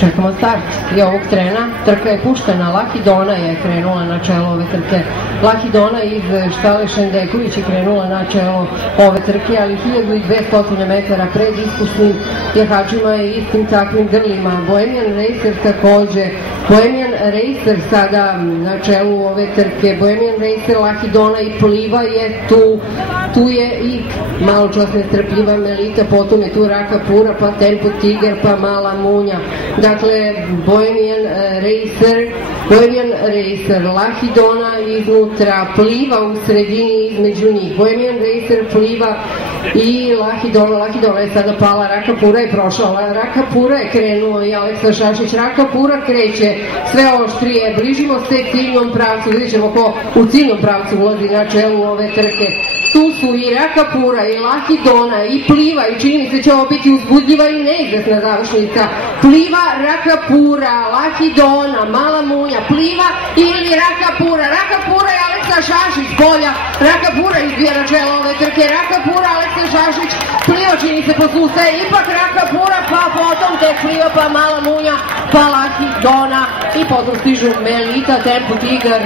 Čekamo start i ovog trena. Trka je puštena. Laki Dona je krenula na čelo ove trke. Laki Dona iz štale Šendeković je krenula na čelo ove trke, ali 1200 metara pred iskusnim jahačima i istim takvim grlima. Bohemian Racer takođe. Bohemian Racer sada na čelu ove trke. Bohemian Racer, Laki Dona i Pliva je tu. Tu je i malo čas nestrpljiva Melita, potom je tu Raka Pura, pa Tempo Tiger, pa Mala Munja. Dakle, Bohemian Racer, Laki Dona iznutra, Pliva u sredini između njih. Bohemian Racer, Pliva i Laki Dona. Laki Dona je sada pala, Raka Pura je prošla, Raka Pura je krenuo i Aleksa Šašić. Raka Pura kreće sve oštrije, bližimo se ciljnom pravcu, vidjet ćemo ko u ciljnom pravcu ulazi na čelu ove trke. Tu su i Raka Pura i Laki Dona i Pliva i čini mi se će ovo biti uzbudljiva i neizvesna završnica. Pliva, Raka Pura, Laki Dona, Mala Munja, Pliva ili Raka Pura. Raka Pura i Aleksa Šašić polja. Raka Pura izbija na čelo ove trke. Raka Pura, Aleksa Šašić, Pliva čini se posustaje. Ipak Raka Pura, pa potom tek Pliva, pa Mala Munja, pa Laki Dona i potom stižu Melita, Tempo Tiger,